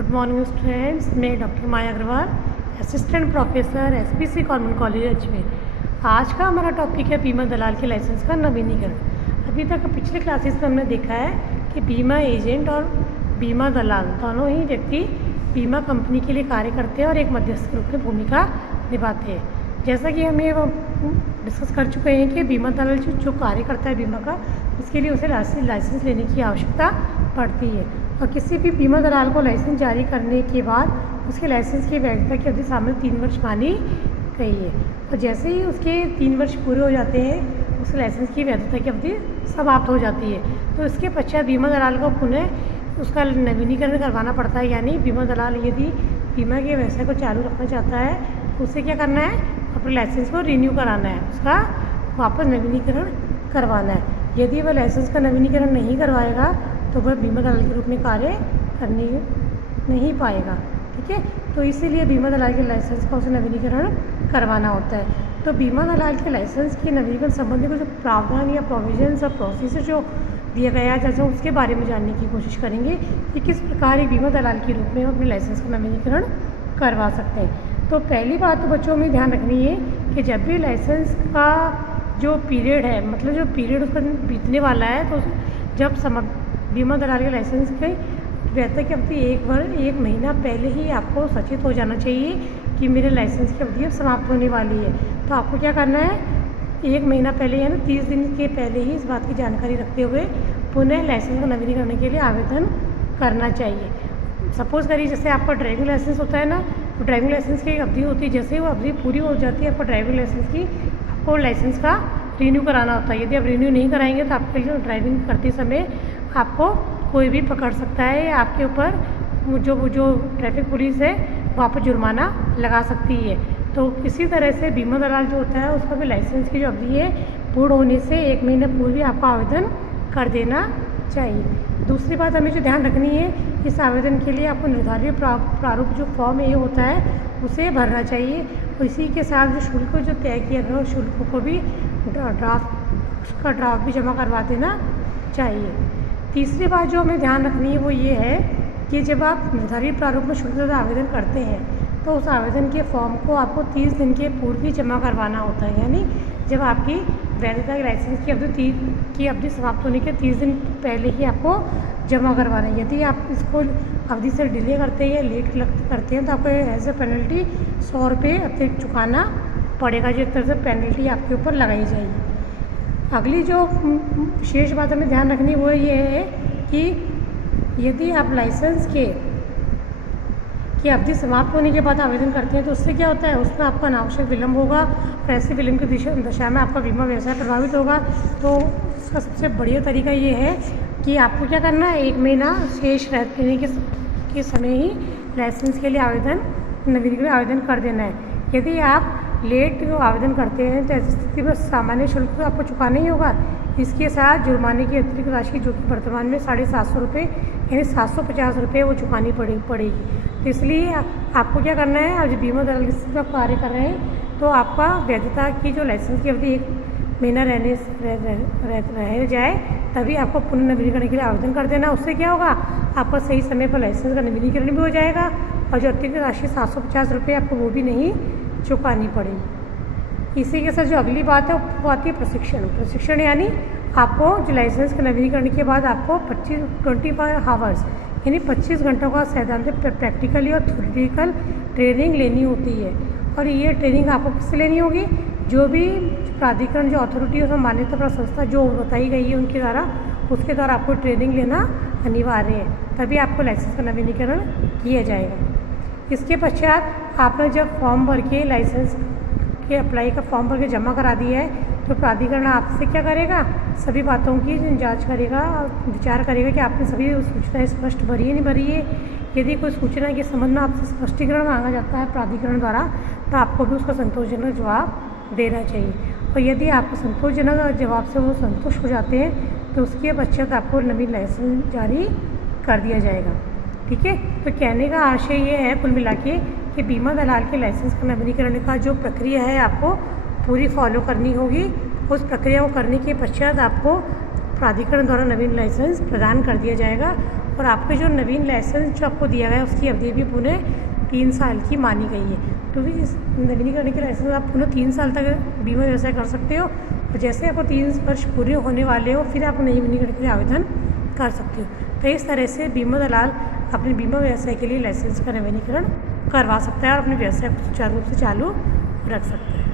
Good morning students, मैं doctor Maya Agrawal, assistant professor SPC convent college Ajmer. आज का हमारा टॉपिक है बीमा दलाल के लाइसेंस का नवीनीकरण। अभी तक पिछले क्लासेस में हमने देखा है कि बीमा एजेंट और बीमा दलाल दोनों ही व्यक्ति बीमा कंपनी के लिए कार्य करते हैं और एक मध्यस्थ के रूप में भूमिका निभाते हैं। जैसा कि हम ये डिस्कस कर चुके हैं कि बीमा दलाल जो कार्य करता है बीमा का, उसके लिए उसे लाइसेंस लेने की आवश्यकता पड़ती है और किसी भी बीमा दलाल को लाइसेंस जारी करने के बाद उसके लाइसेंस की वैधता की अवधि शामिल 3 वर्ष मानी गई है और जैसे ही उसके 3 वर्ष पूरे हो जाते हैं उसके लाइसेंस की वैधता की अवधि समाप्त हो जाती है। तो इसके पश्चात बीमा दलाल को पुनः उसका नवीनीकरण करवाना पड़ता है। यानी बीमा दलाल यदि बीमा के व्यवसाय को चालू रखना चाहता है तो उसे क्या करना है, अपने लाइसेंस को रिन्यू कराना है, उसका वापस नवीनीकरण करवाना है। यदि वह लाइसेंस का नवीनीकरण नहीं करवाएगा तो वह बीमा दलाल के रूप में कार्य करने नहीं पाएगा। ठीक है, तो इसीलिए बीमा दलाल के लाइसेंस का उसे नवीनीकरण करवाना होता है। तो बीमा दलाल के लाइसेंस के नवीनीकरण संबंधी कुछ प्रावधान या प्रोविजंस और प्रोसीजर जो दिया गया है, जैसे उसके बारे में जानने की कोशिश करेंगे कि किस प्रकार एक बीमा दलाल के रूप में अपने लाइसेंस का नवीनीकरण करवा सकते हैं। तो पहली बात तो बच्चों में ध्यान रखनी है कि जब भी लाइसेंस का जो पीरियड है, मतलब जो पीरियड उसका बीतने वाला है, तो जब बीमा दलाल के लाइसेंस के वैधता की अवधि एक महीना पहले ही आपको सचेत हो जाना चाहिए कि मेरे लाइसेंस की अवधि अब समाप्त होने वाली है। तो आपको क्या करना है, 1 महीना पहले यानी 30 दिन के पहले ही इस बात की जानकारी रखते हुए पुनः लाइसेंस को नवीनीकरण करने के लिए आवेदन करना चाहिए। सपोज़ करिए जैसे आपका ड्राइविंग लाइसेंस होता है ना, तो ड्राइविंग लाइसेंस की अवधि होती है, जैसे ही वो अवधि पूरी हो जाती है आपको ड्राइविंग लाइसेंस की, आपको लाइसेंस का रिन्यू कराना होता है। यदि आप रिन्यू नहीं कराएंगे तो आपके लिए ड्राइविंग करते समय आपको कोई भी पकड़ सकता है या आपके ऊपर जो ट्रैफिक पुलिस है वहाँ पर जुर्माना लगा सकती है। तो इसी तरह से बीमा दलाल जो होता है उसका भी लाइसेंस की जो अवधि है पूर्ण होने से 1 महीने पूर्व भी आपको आवेदन कर देना चाहिए। दूसरी बात हमें जो ध्यान रखनी है, इस आवेदन के लिए आपको निर्धारित प्रारूप जो फॉर्म ए होता है उसे भरना चाहिए और इसी के साथ जो शुल्क जो तय किया गया उस शुल्क को भी ड्राफ्ट भी जमा करवा देना चाहिए। तीसरी बात जो हमें ध्यान रखनी है वो ये है कि जब आप निर्धारित प्रारूप में शुल्क का आवेदन करते हैं तो उस आवेदन के फॉर्म को आपको 30 दिन के पूर्व ही जमा करवाना होता है। यानी जब आपकी वैधता के लाइसेंस की अवधि समाप्त होने के 30 दिन पहले ही आपको जमा करवाना है। यदि आप इसको अवधि से डिले करते हैं या लेट करते हैं तो आपको एज ए पेनल्टी 100 रुपये अतिरिक्त चुकाना पड़ेगा, जो एक तरह से पेनल्टी आपके ऊपर लगाई जाएगी। अगली जो विशेष बात हमें ध्यान रखनी वो ये है कि यदि आप लाइसेंस की अवधि समाप्त होने के बाद आवेदन करते हैं तो उससे क्या होता है, उसमें आपका अनावश्यक विलम्ब होगा और ऐसे विलम्ब की दशा में आपका बीमा व्यवसाय प्रभावित होगा। तो इसका सबसे बढ़िया तरीका ये है कि आपको क्या करना है, 1 महीना शेष रहने के समय ही लाइसेंस के लिए नवीनीकरण आवेदन कर देना है। यदि आप लेट आवेदन करते हैं तो ऐसी स्थिति में सामान्य शुल्क तो आपको चुकाना ही होगा, इसके साथ जुर्माने की अतिरिक्त राशि जो कि वर्तमान में 750 रुपये यानी 750 रुपये वो चुकानी पड़ेगी। तो इसलिए आपको क्या करना है, आज बीमा दलाल की स्थिति में आप कार्य कर रहे हैं तो आपका वैधता की जो लाइसेंस की अवधि 1 महीना रह जाए तभी आपको पुनः नवीनीकरण के लिए आवेदन कर देना। उससे क्या होगा, आपका सही समय पर लाइसेंस का नवीनीकरण भी हो जाएगा और जो अतिरिक्त राशि 750 रुपये आपको वो भी नहीं चुकानी पड़ेगी। इसी के साथ जो अगली बात है वो आती है प्रशिक्षण। यानी आपको जो लाइसेंस के नवीनीकरण के बाद आपको 25 आवर्स यानी 25 घंटों का सैद्धांतिक प्रैक्टिकली और थ्योरेटिकल ट्रेनिंग लेनी होती है। और ये ट्रेनिंग आपको किससे लेनी होगी, जो भी प्राधिकरण जो अथॉरिटी और मान्यता प्राप्त संस्था जो बताई गई है उनके द्वारा, उसके द्वारा आपको ट्रेनिंग लेना अनिवार्य है, तभी आपको लाइसेंस का नवीनीकरण किया जाएगा। इसके पश्चात आपने जब फॉर्म भर के लाइसेंस के अप्लाई का फॉर्म भर के जमा करा दिया है तो प्राधिकरण आपसे क्या करेगा, सभी बातों की जांच करेगा और विचार करेगा कि आपने सभी सूचनाएं स्पष्ट भरी है नहीं भरी है। यदि कोई सूचना के संबंध में आपसे स्पष्टीकरण मांगा जाता है प्राधिकरण द्वारा तो आपको भी उसका संतोषजनक जवाब देना चाहिए और यदि आपको संतोषजनक जवाब से वो संतुष्ट हो जाते हैं तो उसके पश्चात आपको नवीन लाइसेंस जारी कर दिया जाएगा। ठीक है, तो कहने का आशय ये है कुल मिला के कि बीमा दलाल के लाइसेंस का नवीनीकरण का जो प्रक्रिया है आपको पूरी फॉलो करनी होगी। उस प्रक्रिया को करने के पश्चात आपको प्राधिकरण द्वारा नवीन लाइसेंस प्रदान कर दिया जाएगा और आपके जो नवीन लाइसेंस जो आपको दिया गया है उसकी अवधि भी पुनः 3 साल की मानी गई है। तो भी इस नवीनीकरण के लाइसेंस आप पुनः 3 साल तक बीमा व्यवसाय कर सकते हो, और जैसे आपको 3 वर्ष पूरे होने वाले हो फिर आप नवीनीकरण के लिए आवेदन कर सकते हो। तो इस तरह से बीमा दलाल अपने बीमा व्यवसाय के लिए लाइसेंस का नवीनीकरण करवा सकता है और अपने व्यवसाय को सुचारू रूप से चालू रख सकता है।